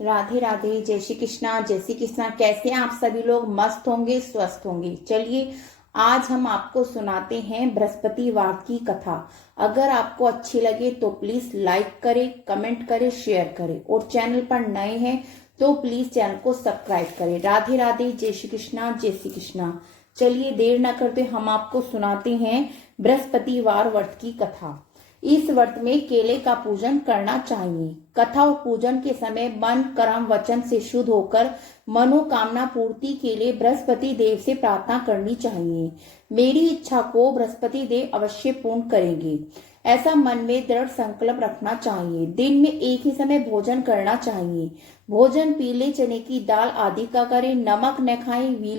राधे राधे, जय श्री कृष्णा, जय श्री कृष्णा। कैसे हैं आप सभी लोग? मस्त होंगे, स्वस्थ होंगे। चलिए आज हम आपको सुनाते हैं बृहस्पतिवार की कथा। अगर आपको अच्छी लगे तो प्लीज लाइक करें, कमेंट करें, शेयर करें और चैनल पर नए हैं तो प्लीज चैनल को सब्सक्राइब करें। राधे राधे, जय श्री कृष्णा, जय श्री कृष्णा। चलिए देर न करते हम आपको सुनाते हैं बृहस्पतिवार व्रत की कथा। इस व्रत में केले का पूजन करना चाहिए। कथा और पूजन के समय मन, कर्म, वचन से शुद्ध होकर मनोकामना पूर्ति के लिए बृहस्पति देव से प्रार्थना करनी चाहिए। मेरी इच्छा को बृहस्पति देव अवश्य पूर्ण करेंगे, ऐसा मन में दृढ़ संकल्प रखना चाहिए। दिन में एक ही समय भोजन करना चाहिए। भोजन पीले चने की दाल आदि का करें। नमक न खाएं,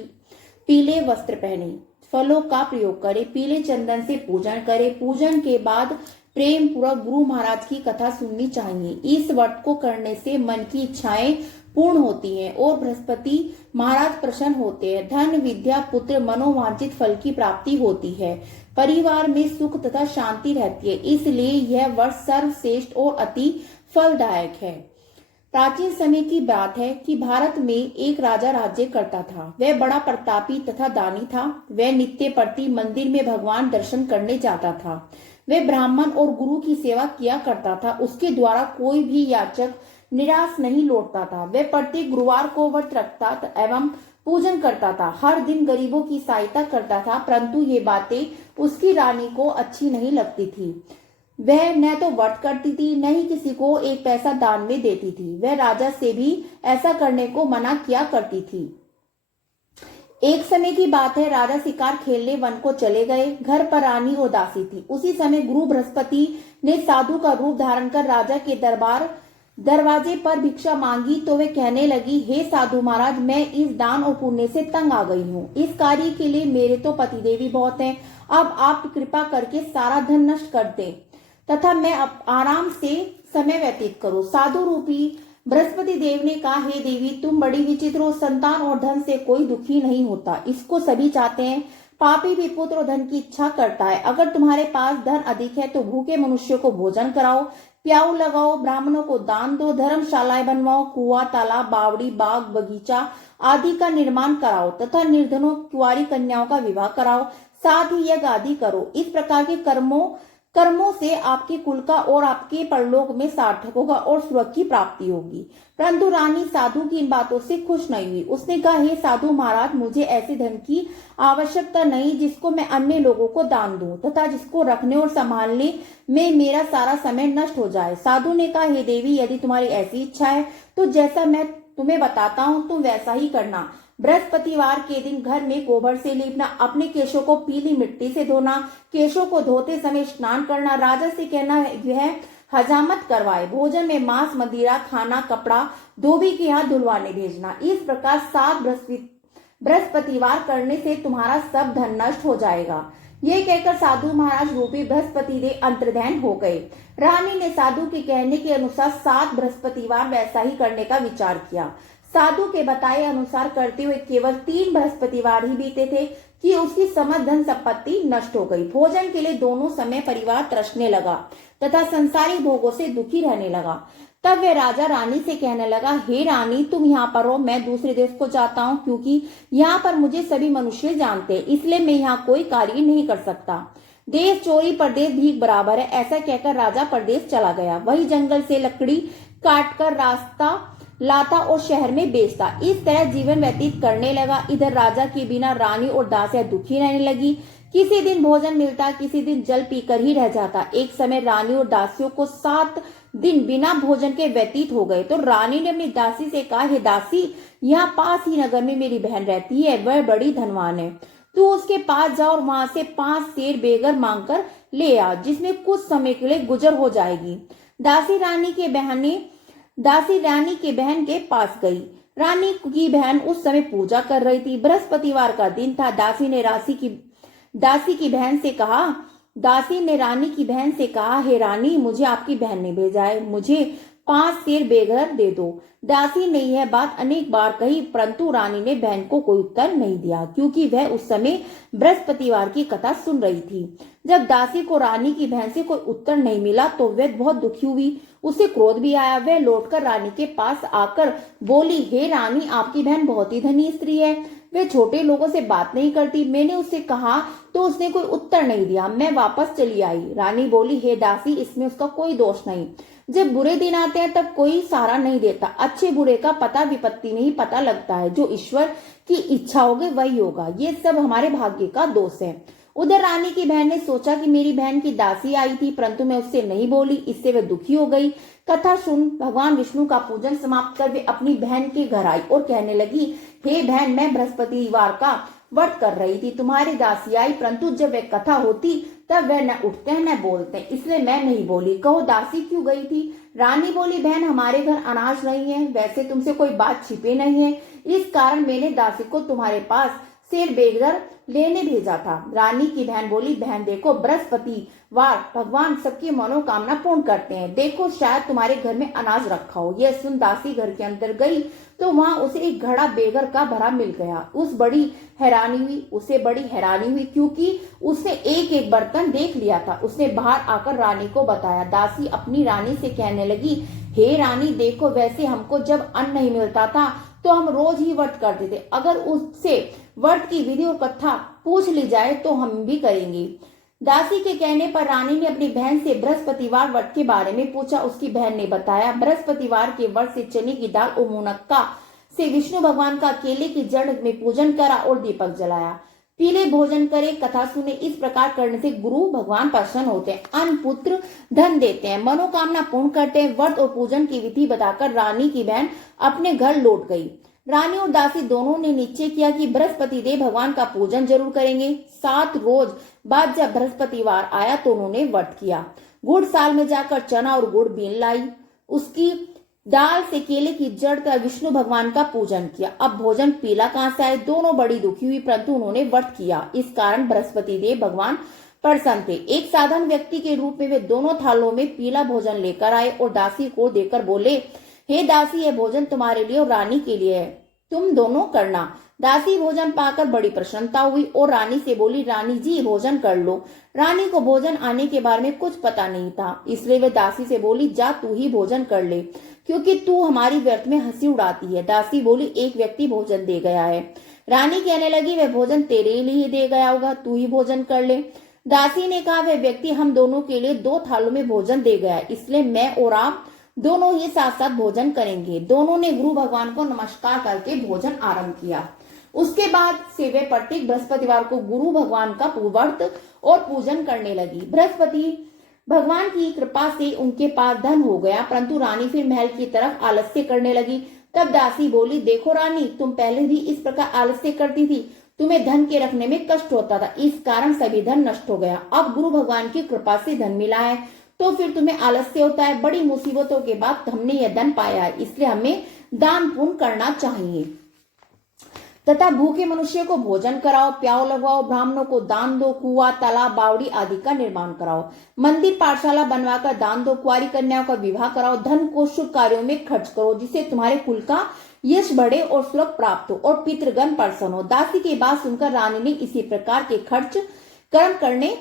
पीले वस्त्र पहने, फलों का प्रयोग करें, पीले चंदन से पूजन करें। पूजन के बाद प्रेम पूर्वक गुरु महाराज की कथा सुननी चाहिए। इस व्रत को करने से मन की इच्छाएं पूर्ण होती हैं और बृहस्पति महाराज प्रसन्न होते हैं। धन, विद्या, पुत्र, मनोवांछित फल की प्राप्ति होती है। परिवार में सुख तथा शांति रहती है। इसलिए यह व्रत सर्वश्रेष्ठ और अति फलदायक है। प्राचीन समय की बात है कि भारत में एक राजा राज्य करता था। वह बड़ा प्रतापी तथा दानी था। वह नित्य प्रति मंदिर में भगवान दर्शन करने जाता था। वह ब्राह्मण और गुरु की सेवा किया करता था। उसके द्वारा कोई भी याचक निराश नहीं लौटता था। वह प्रत्येक गुरुवार को व्रत रखता एवं पूजन करता था। हर दिन गरीबों की सहायता करता था, परंतु ये बातें उसकी रानी को अच्छी नहीं लगती थी। वह न तो व्रत करती थी, न ही किसी को एक पैसा दान में देती थी। वह राजा से भी ऐसा करने को मना किया करती थी। एक समय की बात है, राजा शिकार खेलने वन को चले गए। घर पर रानी और दासी थी। उसी समय गुरु बृहस्पति ने साधु का रूप धारण कर राजा के दरवाजे पर भिक्षा मांगी तो वे कहने लगी, हे साधु महाराज, मैं इस दान और पुण्य से तंग आ गई हूँ। इस कार्य के लिए मेरे तो पतिदेवी बहुत हैं। अब आप कृपा करके सारा धन नष्ट कर दें तथा मैं आराम से समय व्यतीत करूं। साधु रूपी बृहस्पति देव ने कहा, हे देवी, तुम बड़ी विचित्र हो। संतान और धन से कोई दुखी नहीं होता, इसको सभी चाहते हैं। पापी भी पुत्र और धन की इच्छा करता है। अगर तुम्हारे पास धन अधिक है तो भूखे मनुष्यों को भोजन कराओ, प्याऊ लगाओ, ब्राह्मणों को दान दो, धर्मशालाएं बनवाओ, कुआं, तालाब, बावड़ी, बाग, बगीचा आदि का निर्माण कराओ तथा निर्धनों, कुंवारी कन्याओं का विवाह कराओ, साथ ही यज्ञ आदि करो। इस प्रकार के कर्मों से आपके कुल का और आपके परलोक में सार्थक होगा और स्वर्ग की प्राप्ति होगी। परंतु रानी साधु की इन बातों से खुश नहीं हुई। उसने कहा, हे साधु महाराज, मुझे ऐसे धन की आवश्यकता नहीं जिसको मैं अन्य लोगों को दान दूं तथा जिसको रखने और संभालने में मेरा सारा समय नष्ट हो जाए। साधु ने कहा, हे देवी, यदि तुम्हारी ऐसी इच्छा है तो जैसा मैं तुम्हें बताता हूँ तुम वैसा ही करना। बृहस्पतिवार के दिन घर में गोबर से लीपना, अपने केशों को पीली मिट्टी से धोना, केशों को धोते समय स्नान करना, राजा से कहना यह हजामत करवाए, भोजन में मांस, मदिरा, खाना, कपड़ा धोबी के यहाँ धुलवाने भेजना। इस प्रकार 7 बृहस्पतिवार करने से तुम्हारा सब धन नष्ट हो जाएगा। ये कहकर साधु महाराज रूपी बृहस्पति देव अंतर्ध्यान हो गए। रानी ने साधु के कहने के अनुसार 7 बृहस्पतिवार वैसा ही करने का विचार किया। साधु के बताए अनुसार करते हुए केवल 3 बृहस्पतिवार ही बीते थे कि उसकी समस्त धन संपत्ति नष्ट हो गई। भोजन के लिए दोनों समय परिवार तरसने लगा तथा संसारी भोगों से दुखी रहने लगा। तब वह राजा रानी से कहने लगा, हे रानी, तुम यहाँ पर हो, मैं दूसरे देश को जाता हूँ, क्योंकि यहाँ पर मुझे सभी मनुष्य जानते हैं, इसलिए मैं यहाँ कोई कार्य नहीं कर सकता। देश चोरी परदेश भीख बराबर है। ऐसा कहकर राजा परदेश चला गया। वही जंगल से लकड़ी काटकर रास्ता लाता और शहर में बेचता। इस तरह जीवन व्यतीत करने लगा। इधर राजा के बिना रानी और दासियां दुखी रहने लगी। किसी दिन भोजन मिलता, किसी दिन जल पीकर ही रह जाता। एक समय रानी और दासियों को 7 दिन बिना भोजन के व्यतीत हो गए तो रानी ने अपनी दासी से कहा, हे दासी, यहाँ पास ही नगर में मेरी बहन रहती है, वह बड़ी धनवान है। तू उसके पास जा और वहां से 5 सेर बेगर मांगकर ले आ, जिसमें कुछ समय के लिए गुजर हो जाएगी। दासी रानी के बहन के पास गई। रानी की बहन उस समय पूजा कर रही थी। बृहस्पतिवार का दिन था। दासी ने रानी की बहन से कहा, हे रानी, मुझे आपकी बहन ने भेजा है, मुझे 5 सेर बेगर दे दो। दासी ने यह बात अनेक बार कही, परंतु रानी ने बहन को कोई उत्तर नहीं दिया, क्योंकि वह उस समय बृहस्पतिवार की कथा सुन रही थी। जब दासी को रानी की बहन से कोई उत्तर नहीं मिला तो वह बहुत दुखी हुई, उसे क्रोध भी आया। वह लौटकर रानी के पास आकर बोली, हे रानी, आपकी बहन बहुत ही धनी स्त्री है, वह छोटे लोगों से बात नहीं करती। मैंने उससे कहा तो उसने कोई उत्तर नहीं दिया, मैं वापस चली आई। रानी बोली, हे दासी, इसमें उसका कोई दोष नहीं। जब बुरे दिन आते हैं तब कोई सहारा नहीं देता, अच्छे बुरे का पता विपत्ति में ही पता लगता है। जो ईश्वर की इच्छा होगी वही होगा, ये सब हमारे भाग्य का दोष है। उधर रानी की बहन ने सोचा कि मेरी बहन की दासी आई थी, परंतु मैं उससे नहीं बोली, इससे वह दुखी हो गई। कथा सुन भगवान विष्णु का पूजन समाप्त कर वे अपनी बहन के घर आई और कहने लगी, हे बहन, मैं बृहस्पतिवार का व्रत कर रही थी, तुम्हारी दासी आई, परंतु जब वह कथा होती तब वह न उठते हैं न बोलते, इसलिए मैं नहीं बोली। कहो दासी क्यों गई थी? रानी बोली, बहन, हमारे घर अनाज नहीं है, वैसे तुमसे कोई बात छिपे नहीं है, इस कारण मैंने दासी को तुम्हारे पास शेर बेगदर लेने भेजा था। रानी की बहन बोली, बहन देखो, बृहस्पतिवार भगवान सबकी मनोकामना पूर्ण करते हैं, देखो शायद तुम्हारे घर में अनाज रखा हो। यह सुन दासी घर के अंदर गई तो वहां उसे एक घड़ा बेगर का भरा मिल गया। उसे बड़ी हैरानी हुई क्योंकि उसने एक एक बर्तन देख लिया था। उसने बाहर आकर रानी को बताया। दासी अपनी रानी से कहने लगी, हे रानी देखो, वैसे हमको जब अन्न नहीं मिलता था तो हम रोज ही व्रत करते थे, अगर उससे व्रत की विधि और कथा पूछ ली जाए तो हम भी करेंगे। दासी के कहने पर रानी ने अपनी बहन से बृहस्पतिवार व्रत के बारे में पूछा। उसकी बहन ने बताया, बृहस्पतिवार के व्रत से चने की दाल और मुनक्का से विष्णु भगवान का केले की जड़ में पूजन करा और दीपक जलाया। पीले भोजन करे, कथा सुने, इस प्रकार करने से गुरु भगवान प्रसन्न होते हैं, अन्न पुत्र धन देते हैं, मनोकामना पूर्ण करते हैं। व्रत और पूजन की विधि बताकर रानी की बहन अपने घर लौट गई। रानी और दासी दोनों ने निश्चय किया कि बृहस्पति देव भगवान का पूजन जरूर करेंगे। 7 रोज बाद जब बृहस्पतिवार आया तो उन्होंने व्रत किया। गुड़ साल में जाकर चना और गुड़ बीन लाई, उसकी दाल से केले की जड़ का विष्णु भगवान का पूजन किया। अब भोजन पीला कहां से आए? दोनों बड़ी दुखी हुई, परंतु उन्होंने व्रत किया, इस कारण बृहस्पति देव भगवान प्रसन्न थे। एक साधारण व्यक्ति के रूप में वे दोनों थालों में पीला भोजन लेकर आए और दासी को देकर बोले, हे दासी, यह भोजन तुम्हारे लिए और रानी के लिए है, तुम दोनों करना। दासी भोजन पाकर बड़ी प्रसन्नता हुई और रानी से बोली, रानी जी भोजन कर लो। रानी को भोजन आने के बारे में कुछ पता नहीं था, इसलिए वे दासी से बोली, जा तू ही भोजन कर ले, क्योंकि तू हमारी व्यर्थ में हंसी उड़ाती है। दासी बोली, एक व्यक्ति भोजन दे गया है। रानी कहने लगी, वह भोजन तेरे लिए दे गया होगा, तू ही भोजन कर ले। दासी ने कहा, वह व्यक्ति हम दोनों के लिए 2 थालों में भोजन दे गया है, इसलिए मैं और आप दोनों ही साथ साथ भोजन करेंगे। दोनों ने गुरु भगवान को नमस्कार करके भोजन आरंभ किया। उसके बाद से वे प्रत्येक बृहस्पतिवार को गुरु भगवान का व्रत और पूजन करने लगी। बृहस्पति भगवान की कृपा से उनके पास धन हो गया, परंतु रानी फिर महल की तरफ आलस्य करने लगी। तब दासी बोली, देखो रानी, तुम पहले भी इस प्रकार आलस्य करती थी, तुम्हें धन के रखने में कष्ट होता था, इस कारण सभी धन नष्ट हो गया। अब गुरु भगवान की कृपा से धन मिला है तो फिर तुम्हें आलस्य होता है। बड़ी मुसीबतों के बाद हमने यह धन पाया है, इसलिए हमें दान पुण्य करना चाहिए तथा भूखे मनुष्य को भोजन कराओ, प्याव लगवाओ, ब्राह्मणों को दान दो, कुआं, तालाब, बावड़ी आदि का निर्माण कराओ, मंदिर पाठशाला बनवाकर दान दो, कुंवारी कन्याओं का विवाह कराओ, धन को शुभ कार्यों में खर्च करो, जिससे तुम्हारे कुल का यश बढ़े और श्लोक प्राप्त हो और पितृगण प्रसन्न हो। दासी की बात सुनकर रानी ने इसी प्रकार के खर्च कर्म करने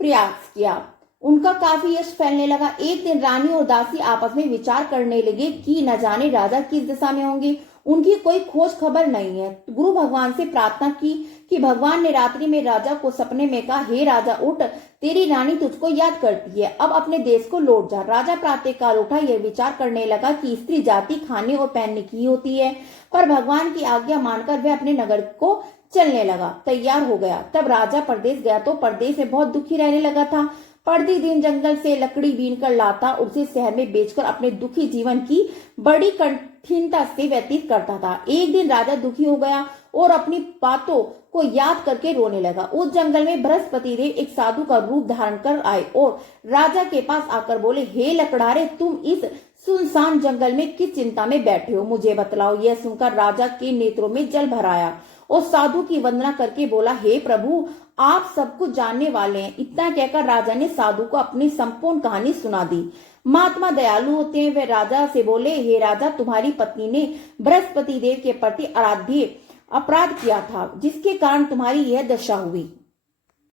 प्रयास किया। उनका काफी यश फैलने लगा। एक दिन रानी और दासी आपस में विचार करने लगे कि न जाने राजा किस दिशा में होंगे, उनकी कोई खोज खबर नहीं है। गुरु भगवान से प्रार्थना की कि भगवान ने रात्रि में राजा को सपने में कहा, हे राजा उठ, तेरी रानी तुझको याद करती है, अब अपने देश को लौट जा। राजा प्रातः काल उठा, यह विचार करने लगा कि स्त्री जाति खाने और पहनने की होती है, पर भगवान की आज्ञा मानकर वह अपने नगर को चलने लगा, तैयार हो गया। तब राजा परदेश गया तो परदेश में बहुत दुखी रहने लगा था। प्रतिदिन जंगल से लकड़ी बीन कर लाता, उसे शहर में बेचकर अपने दुखी जीवन की बड़ी कठिनता से व्यतीत करता था। एक दिन राजा दुखी हो गया और अपनी बातों को याद करके रोने लगा। उस जंगल में बृहस्पति देव एक साधु का रूप धारण कर आए और राजा के पास आकर बोले, हे लकड़ारे, तुम इस सुनसान जंगल में किस चिंता में बैठे हो, मुझे बतलाओ। यह सुनकर राजा के नेत्रों में जल भर आया और साधु की वंदना करके बोला, हे प्रभु, आप सब कुछ जानने वाले हैं। इतना कहकर राजा ने साधु को अपनी संपूर्ण कहानी सुना दी। महात्मा दयालु होते हैं। वे राजा से बोले, हे राजा, तुम्हारी पत्नी ने बृहस्पति देव के प्रति आराध्य अपराध किया था, जिसके कारण तुम्हारी यह दशा हुई।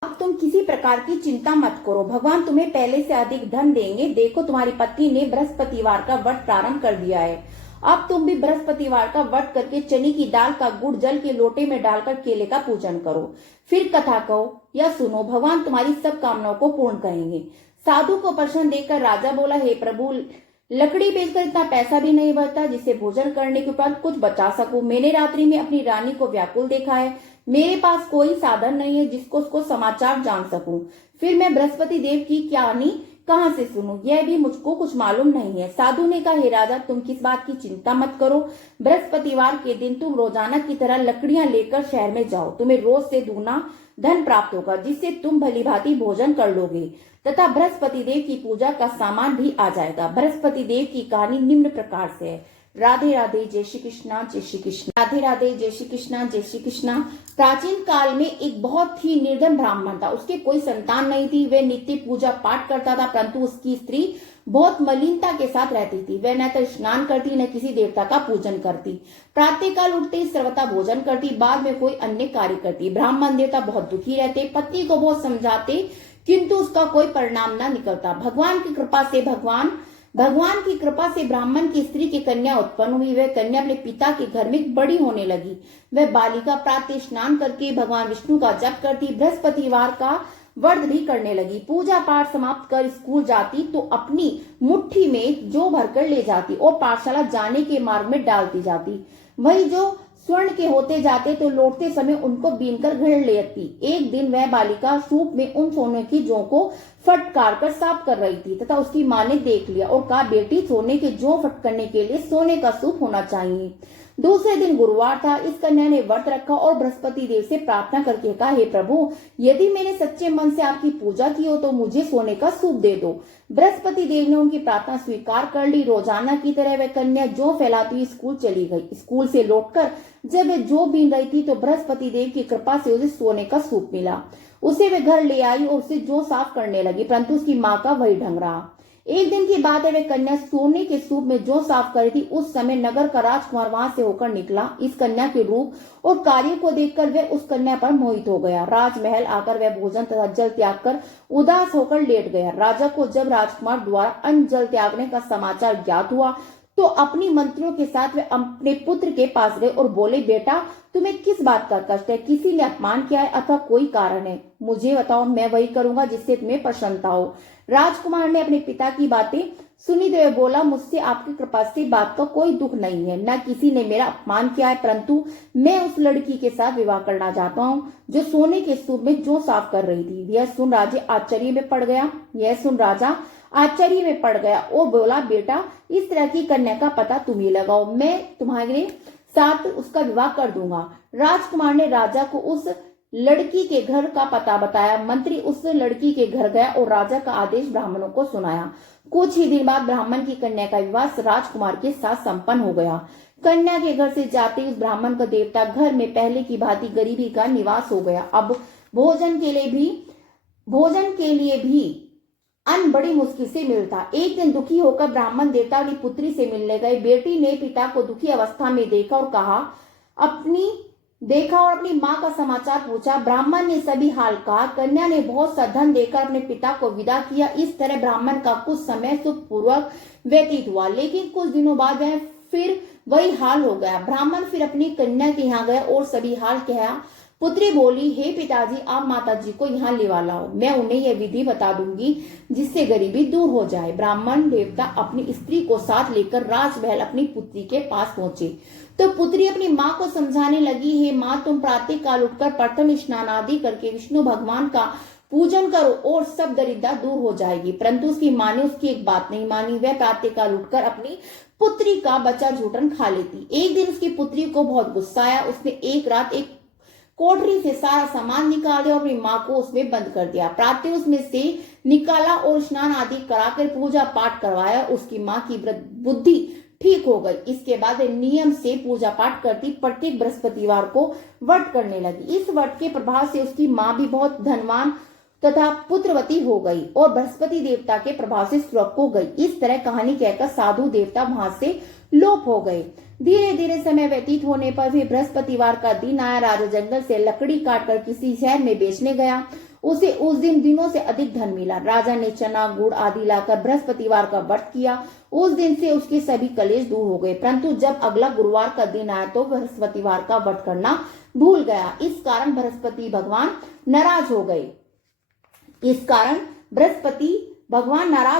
अब तुम किसी प्रकार की चिंता मत करो, भगवान तुम्हें पहले से अधिक धन देंगे। देखो तुम्हारी पत्नी ने बृहस्पतिवार का व्रत प्रारंभ कर दिया है। अब तुम भी बृहस्पतिवार का व्रत करके चने की दाल का गुड़ जल के लोटे में डालकर केले का पूजन करो, फिर कथा कहो या सुनो, भगवान तुम्हारी सब कामनाओं को पूर्ण करेंगे। साधु को प्रश्न देखकर राजा बोला, हे प्रभु, लकड़ी बेचकर इतना पैसा भी नहीं बचता जिससे भोजन करने के उपरांत कुछ बचा सकूं। मैंने रात्रि में अपनी रानी को व्याकुल देखा है, मेरे पास कोई साधन नहीं है जिसको उसको समाचार जान सकूं। फिर मैं बृहस्पति देव की कहानी कहां से सुनूं, यह भी मुझको कुछ मालूम नहीं है। साधु ने कहा, हे राजा, तुम किस बात की चिंता मत करो। बृहस्पतिवार के दिन तुम रोजाना की तरह लकड़ियां लेकर शहर में जाओ, तुम्हें रोज से दूना धन प्राप्त होगा जिससे तुम भली भांति भोजन कर लोगे तथा बृहस्पति देव की पूजा का सामान भी आ जाएगा। बृहस्पति देव की कहानी निम्न प्रकार से है। राधे राधे, जय श्री कृष्णा, जय श्री कृष्ण। राधे राधे, जय श्री कृष्णा, जय श्री कृष्णा। प्राचीन काल में एक बहुत ही निर्धन ब्राह्मण था, उसके कोई संतान नहीं थी। वह नित्य पूजा पाठ करता था, परंतु उसकी स्त्री बहुत मलिनता के साथ रहती थी। वह न तो स्नान करती न किसी देवता का पूजन करती। प्रातःकाल उठते ही सर्वथा भोजन करती, बाद में कोई अन्य कार्य करती। ब्राह्मण देवता बहुत दुखी रहते, पत्नी को बहुत समझाते किंतु उसका कोई परिणाम न निकलता। भगवान की कृपा से ब्राह्मण की स्त्री की कन्या उत्पन्न हुई। वह कन्या अपने पिता के घर में बड़ी होने लगी। वह बालिका प्रातः स्नान करके भगवान विष्णु का जप करती, बृहस्पतिवार का व्रत भी करने लगी। पूजा पाठ समाप्त कर स्कूल जाती तो अपनी मुट्ठी में जौ भरकर ले जाती और पाठशाला जाने के मार्ग में डालती जाती। वही जो स्वर्ण के होते जाते तो लौटते समय उनको बीनकर घर ले आती। एक दिन वह बालिका सूप में उन सोने की जौ को फटकार कर साफ कर रही थी तथा उसकी माँ ने देख लिया और कहा, बेटी, सोने के जौ फटकने के लिए सोने का सूप होना चाहिए। दूसरे दिन गुरुवार था। इस कन्या ने व्रत रखा और बृहस्पति देव से प्रार्थना करके कहा, हे प्रभु, यदि मैंने सच्चे मन से आपकी पूजा की हो तो मुझे सोने का सूप दे दो। बृहस्पति देव ने उनकी प्रार्थना स्वीकार कर ली। रोजाना की तरह वह कन्या जौ फैलाती हुई स्कूल चली गई। स्कूल से लौटकर जब वह जौ बीन रही थी तो बृहस्पति देव की कृपा से उसे सोने का सूप मिला। उसे वे घर ले आई और उसे जौ साफ करने लगी, परंतु उसकी माँ का वही ढंग रहा। एक दिन की बात है, वह कन्या सोने के सूप में जौ साफ कर रही थी। उस समय नगर का राजकुमार वहां से होकर निकला। इस कन्या के रूप और कार्य को देखकर वह उस कन्या पर मोहित हो गया। राजमहल आकर वह भोजन तथा जल त्याग कर उदास होकर लेट गया। राजा को जब राजकुमार द्वारा अन्न जल त्यागने का समाचार ज्ञात हुआ तो अपनी मंत्रियों के साथ वे अपने पुत्र के पास गए और बोले, बेटा, तुम्हें किस बात का कष्ट है? किसी ने अपमान किया है अथवा कोई कारण है? मुझे बताओ, मैं वही करूंगा जिससे तुम्हें प्रसन्नता हो। राजकुमार ने अपने पिता की बातें सुनी तो बोला, मुझसे आपकी कृपा से बात का कोई दुख नहीं है, न किसी ने मेरा अपमान किया है, परंतु मैं उस लड़की के साथ विवाह करना चाहता हूँ जो सोने के सूप में जौ साफ कर रही थी। यह सुन राजा आश्चर्य में पड़ गया और बोला, बेटा, इस तरह की कन्या का पता तुम ही लगाओ, मैं तुम्हारे साथ उसका विवाह कर दूंगा। राजकुमार ने राजा को उस लड़की के घर का पता बताया। मंत्री उस लड़की के घर गया और राजा का आदेश ब्राह्मणों को सुनाया। कुछ ही दिन बाद ब्राह्मण की कन्या का विवाह राजकुमार के साथ संपन्न हो गया। कन्या के घर से जाते उस ब्राह्मण का देवता घर में पहले की भांति गरीबी का निवास हो गया। अब भोजन के लिए भी अन्न बड़ी मुश्किल से मिलता। एक दिन दुखी होकर ब्राह्मण देवता अपनी पुत्री से मिलने गए। बेटी ने पिता को दुखी अवस्था में देखा और अपनी माँ का समाचार पूछा। ब्राह्मण ने सभी हाल कहा। कन्या ने बहुत सा धन देकर अपने पिता को विदा किया। इस तरह ब्राह्मण का कुछ समय सुखपूर्वक व्यतीत हुआ, लेकिन कुछ दिनों बाद वह फिर वही हाल हो गया। ब्राह्मण फिर अपनी कन्या के यहाँ गया और सभी हाल कहा। पुत्री बोली, हे पिताजी, आप माताजी को यहाँ लेवा लाओ, मैं उन्हें यह विधि बता दूंगी जिससे गरीबी दूर हो जाए। ब्राह्मण देवता अपनी स्त्री को साथ लेकर राजमहल अपनी पुत्री के पास पहुंचे तो पुत्री अपनी माँ को समझाने लगी, हे माँ, तुम प्रातः काल उठकर प्रथम स्नान आदि करके विष्णु भगवान का पूजन करो और सब दरिद्रता दूर हो जाएगी। परंतु उसकी माँ ने उसकी एक बात नहीं मानी। वह प्रातः काल उठकर अपनी पुत्री का बचा झूठन खा लेती। एक दिन उसकी पुत्री को बहुत गुस्सा आया। उसने एक रात एक कोठरी से सारा सामान निकाल दिया और अपनी माँ को उसमें बंद कर दिया। प्रातः उसमें से निकाला और स्नान आदि कराकर पूजा पाठ करवाया। उसकी माँ की बुद्धि ठीक हो गई। इसके बाद नियम से पूजा पाठ करती, प्रत्येक बृहस्पतिवार को व्रत करने लगी। इस व्रत के प्रभाव से उसकी माँ भी बहुत धनवान तथा पुत्रवती हो गई और बृहस्पति देवता के प्रभाव से स्वर्ग को गई। इस तरह कहानी कहकर साधु देवता वहां से लोप हो गए। धीरे धीरे समय व्यतीत होने पर भी बृहस्पतिवार का दिन आया। राजा जंगल से लकड़ी काटकर किसी शहर में बेचने गया। उसे उस दिन दिनों से अधिक धन मिला। राजा ने चना गुड़ आदि लाकर बृहस्पतिवार का व्रत किया। उस दिन से उसके सभी कलेश दूर हो गए, परंतु जब अगला गुरुवार का दिन आया तो बृहस्पतिवार का व्रत करना भूल गया। इस कारण बृहस्पति भगवान नाराज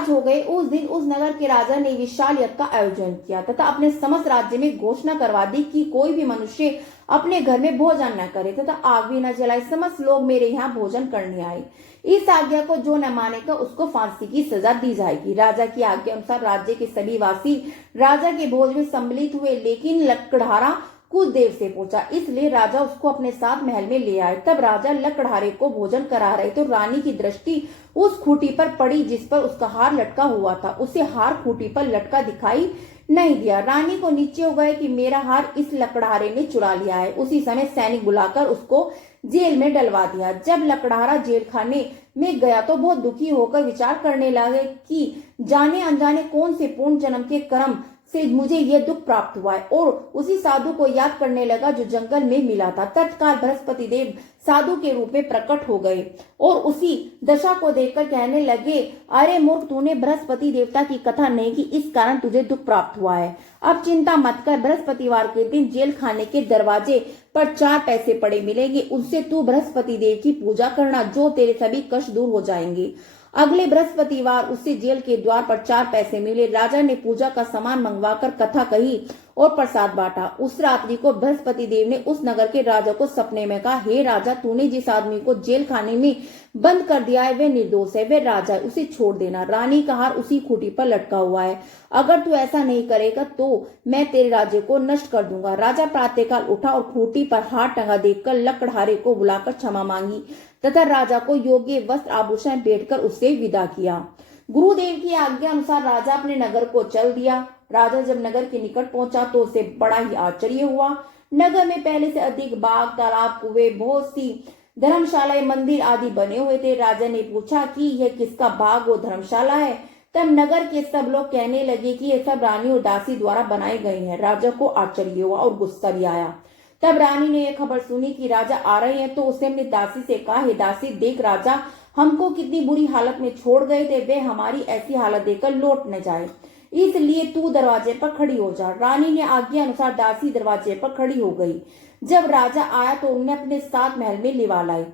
हो गए। उस दिन उस नगर के राजा ने विशाल यज्ञ का आयोजन किया तथा अपने समस्त राज्य में घोषणा करवा दी कि कोई भी मनुष्य अपने घर में भोजन न करे तथा आग भी न जलाए, समस्त लोग मेरे यहाँ भोजन करने आए। इस आज्ञा को जो न मानेगा उसको फांसी की सजा दी जाएगी। राजा की आज्ञा अनुसार राज्य के सभी वासी राजा के भोज में सम्मिलित हुए, लेकिन लकड़हारा कुछ देर से पहुंचा, इसलिए राजा उसको अपने साथ महल में ले आए। तब राजा लकड़हारे को भोजन करा रहे तो रानी की दृष्टि उस खूंटी पर पड़ी जिस पर उसका हार लटका हुआ था। उसे हार खूंटी पर लटका दिखाई नहीं दिया। रानी को नीचे हो गए कि मेरा हार इस लकड़हारे ने चुरा लिया है। उसी समय सैनिक बुलाकर उसको जेल में डलवा दिया। जब लकड़हारा जेल खाने में गया तो बहुत दुखी होकर विचार करने लगे कि जाने अनजाने कौन से पूर्ण जन्म के कर्म से मुझे यह दुख प्राप्त हुआ है, और उसी साधु को याद करने लगा जो जंगल में मिला था। तत्काल बृहस्पति देव साधु के रूप में प्रकट हो गए और उसी दशा को देखकर कहने लगे, अरे मूर्ख, तूने बृहस्पति देवता की कथा नहीं की, इस कारण तुझे दुख प्राप्त हुआ है। अब चिंता मत कर, बृहस्पतिवार के दिन जेल खाने के दरवाजे पर 4 पैसे पड़े मिलेंगे, उससे तू बृहस्पति देव की पूजा करना, जो तेरे सभी कष्ट दूर हो जाएंगे। अगले बृहस्पतिवार उसे जेल के द्वार पर 4 पैसे मिले। राजा ने पूजा का सामान मंगवाकर कथा कही और प्रसाद बांटा। उस रात्रि को बृहस्पति देव ने उस नगर के राजा को सपने में कहा, हे राजा, तूने जिस आदमी को जेल खाने में बंद कर दिया है वह निर्दोष है, वह राजा है, उसे छोड़ देना। रानी का हार उसी खूंटी पर लटका हुआ है, अगर तू ऐसा नहीं करेगा तो मैं तेरे राज्य को नष्ट कर दूंगा। राजा प्रातःकाल उठा और खूंटी पर हार टंगा देखकर लकड़हारे को बुलाकर क्षमा मांगी तथा राजा को योग्य वस्त्र आभूषण भेंटकर उससे विदा किया। गुरुदेव की आज्ञा अनुसार राजा अपने नगर को चल दिया। राजा जब नगर के निकट पहुंचा तो उसे बड़ा ही आश्चर्य हुआ। नगर में पहले से अधिक बाग, तालाब, कुएं, बहुत सी धर्मशालाएं, मंदिर आदि बने हुए थे। राजा ने पूछा कि यह किसका बाग और धर्मशाला है। तब नगर के सब लोग कहने लगे कि ये सब रानी और दासी द्वारा बनाए गए हैं। राजा को आश्चर्य हुआ और गुस्सा भी आया। तब रानी ने यह खबर सुनी कि राजा आ रहे हैं तो उसने अपनी दासी से कहा, हे दासी, देख राजा हमको कितनी बुरी हालत में छोड़ गए थे, वे हमारी ऐसी हालत देखकर लौट न जाए, इसलिए तू दरवाजे पर खड़ी हो जा। रानी ने आज्ञा अनुसार दासी दरवाजे पर खड़ी हो गई। जब राजा आया तो उन्हें अपने साथ महल में लिवा लाए।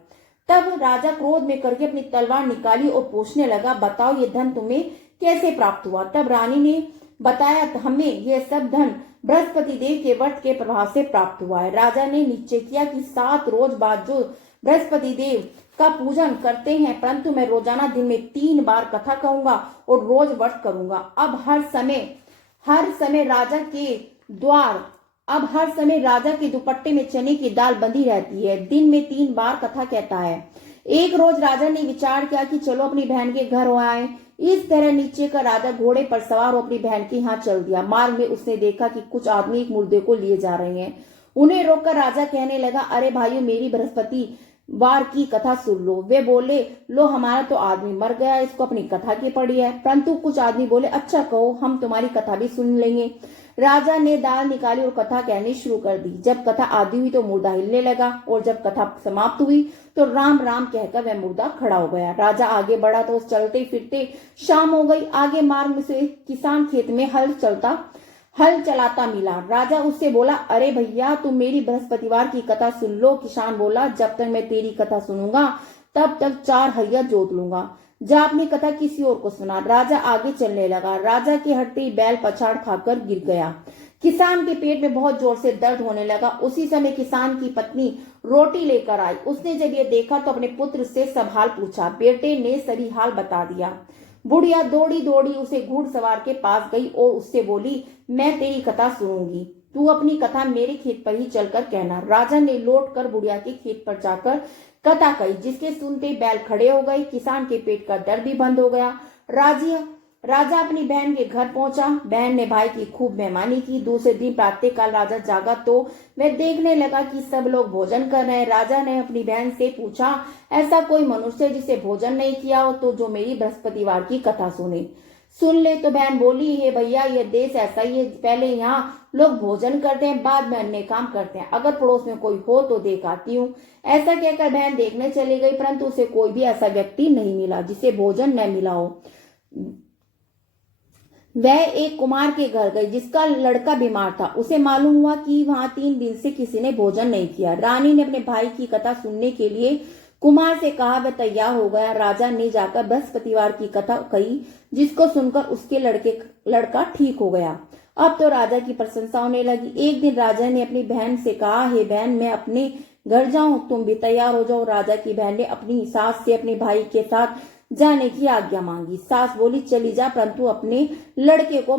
तब राजा क्रोध में करके अपनी तलवार निकाली और पूछने लगा, बताओ ये धन तुम्हें कैसे प्राप्त हुआ। तब रानी ने बताया, हमें यह सब धन बृहस्पति देव के व्रत के प्रभाव से प्राप्त हुआ है। राजा ने निश्चय किया कि 7 रोज बाद जो बृहस्पति देव का पूजन करते हैं, परंतु मैं रोजाना दिन में 3 बार कथा कहूंगा और रोज व्रत करूंगा। अब हर समय राजा के दुपट्टे में चने की दाल बंधी रहती है। दिन में 3 बार कथा कहता है। एक रोज राजा ने विचार किया कि चलो अपनी बहन के घर हो आए। इस तरह नीचे का राजा घोड़े पर सवार हो अपनी बहन के यहाँ चल दिया। मार्ग में उसने देखा कि कुछ आदमी एक मुर्दे को लिए जा रहे हैं। उन्हें रोककर राजा कहने लगा, अरे भाइयों, मेरी बृहस्पति वार की कथा सुन लो। वे बोले, लो, हमारा तो आदमी मर गया, इसको अपनी कथा की पड़ी है। परंतु कुछ आदमी बोले, अच्छा कहो, हम तुम्हारी कथा भी सुन लेंगे। राजा ने दाल निकाली और कथा कहनी शुरू कर दी। जब कथा आधी हुई तो मुर्दा हिलने लगा और जब कथा समाप्त हुई तो राम राम कहकर वह मुर्दा खड़ा हो गया। राजा आगे बढ़ा तो चलते फिरते शाम हो गई। आगे मार्ग में से एक किसान खेत में हल चलाता मिला। राजा उससे बोला, अरे भैया, तुम मेरी बृहस्पतिवार की कथा सुन लो। किसान बोला, जब तक मैं तेरी कथा सुनूंगा तब तक 4 हइया जोत लूंगा। जा अपनी कथा किसी और को सुना। राजा आगे चलने लगा। राजा के हटते ही बैल पछाड़ खाकर गिर गया। किसान के पेट में बहुत जोर से दर्द होने लगा। उसी समय किसान की पत्नी रोटी लेकर आई। उसने जब ये देखा तो अपने पुत्र से सब हाल पूछा। बेटे ने सभी हाल बता दिया। बुढ़िया दौड़ी दौड़ी उसे घुड़सवार के पास गई और उससे बोली, मैं तेरी कथा सुनूंगी, तू अपनी कथा मेरे खेत पर ही चलकर कहना। राजा ने लौटकर बुढ़िया के खेत पर जाकर कथा कही, जिसके सुनते बैल खड़े हो गए। किसान के पेट का दर्द भी बंद हो गया। राजा अपनी बहन के घर पहुंचा। बहन ने भाई की खूब मेहमानी की। दूसरे दिन प्रातःकाल राजा जागा तो वह देखने लगा कि सब लोग भोजन कर रहे हैं। राजा ने अपनी बहन से पूछा, ऐसा कोई मनुष्य जिसे भोजन नहीं किया हो तो जो मेरी बृहस्पतिवार की कथा सुने। सुन ले। तो बहन बोली, हे भैया ये देश ऐसा ही है, पहले यहाँ लोग भोजन करते हैं, बाद में अन्य काम करते हैं, अगर पड़ोस में कोई हो तो देख आती हूँ। ऐसा कहकर बहन देखने चली गई, परंतु उसे कोई भी ऐसा व्यक्ति नहीं मिला जिसे भोजन न मिला हो। वह एक कुमार के घर गई जिसका लड़का बीमार था। उसे मालूम हुआ कि वहां 3 दिन से किसी ने भोजन नहीं किया। रानी ने अपने भाई की कथा सुनने के लिए कुमार से कहा। वह तैयार हो गया। राजा ने जाकर बृहस्पतिवार की कथा कही, जिसको सुनकर उसके लड़का ठीक हो गया। अब तो राजा की प्रशंसा होने लगी। एक दिन राजा ने अपनी बहन से कहा, हे बहन, मैं अपने घर जाऊं, तुम भी तैयार हो जाओ। राजा की बहन ने अपनी सास से अपने भाई के साथ जाने की आज्ञा मांगी। सास बोली, चली जा, परंतु अपने लड़कों को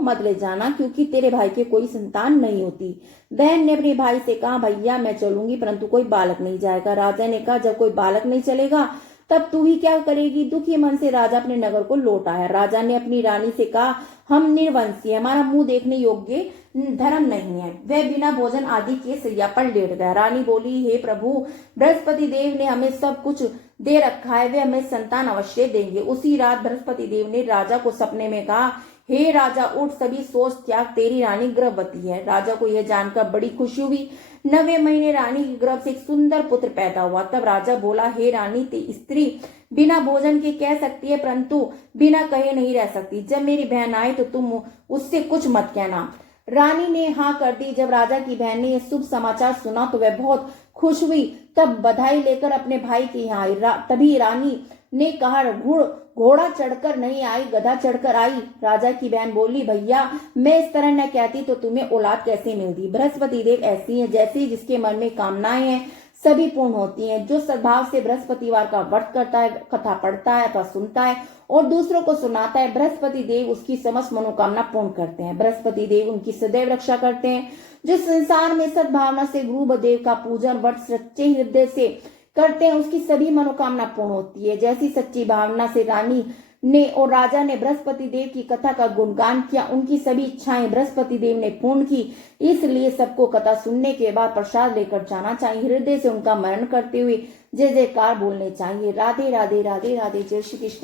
मत ले जाना, क्योंकि तेरे भाई के कोई संतान नहीं होती। बहन ने अपने भाई से कहा, भैया मैं चलूंगी, परंतु कोई बालक नहीं जाएगा। राजा ने कहा, जब कोई बालक नहीं चलेगा तब तू ही क्या करेगी। दुखी मन से राजा अपने नगर को लौट आया। राजा ने अपनी रानी से कहा, हम निर्वंशी, हमारा मुंह देखने योग्य धर्म नहीं है। वह बिना भोजन आदि के शैया पर लेट गया। रानी बोली, हे प्रभु, बृहस्पति देव ने हमें सब कुछ दे रखा है, वे हमें संतान अवश्य देंगे। उसी रात बृहस्पति देव ने राजा को सपने में कहा, हे राजा, उठ, सभी सोच त्याग, तेरी रानी गर्भवती है। राजा को यह जानकर बड़ी खुशी हुई। 9वें महीने रानी के गर्भ से एक सुंदर पुत्र पैदा हुआ। तब राजा बोला, हे रानी, स्त्री बिना भोजन के कह सकती है, परंतु बिना कहे नहीं रह सकती। जब मेरी बहन आए तो तुम उससे कुछ मत कहना। रानी ने हाँ कर दी। जब राजा की बहन ने यह शुभ समाचार सुना तो वह बहुत खुश हुई। तब बधाई लेकर अपने भाई के यहाँ आई। तभी रानी ने कहा, घोड़ा चढ़कर नहीं आई, गधा चढ़कर आई। राजा की बहन बोली, भैया मैं इस तरह न कहती तो तुम्हें औलाद कैसे मिलती। बृहस्पति देव ऐसी है, जैसे जिसके मन में कामनाएं हैं सभी पूर्ण होती हैं। जो सद्भाव से बृहस्पतिवार का व्रत करता है, कथा पढ़ता है अथवा सुनता है और दूसरों को सुनाता है, बृहस्पति देव उसकी समस्त मनोकामना पूर्ण करते हैं। बृहस्पति देव उनकी सदैव रक्षा करते हैं। जो संसार में सद्भावना से गुरु देव का पूजन व्रत सच्चे हृदय से करते हैं, उसकी सभी मनोकामना पूर्ण होती है। जैसी सच्ची भावना से रानी ने और राजा ने बृहस्पति देव की कथा का गुणगान किया, उनकी सभी इच्छाएं बृहस्पति देव ने पूर्ण की। इसलिए सबको कथा सुनने के बाद प्रसाद लेकर जाना चाहिए। हृदय से उनका मरण करते हुए जय जयकार बोलने चाहिए। राधे राधे राधे राधे। जय श्री कृष्ण।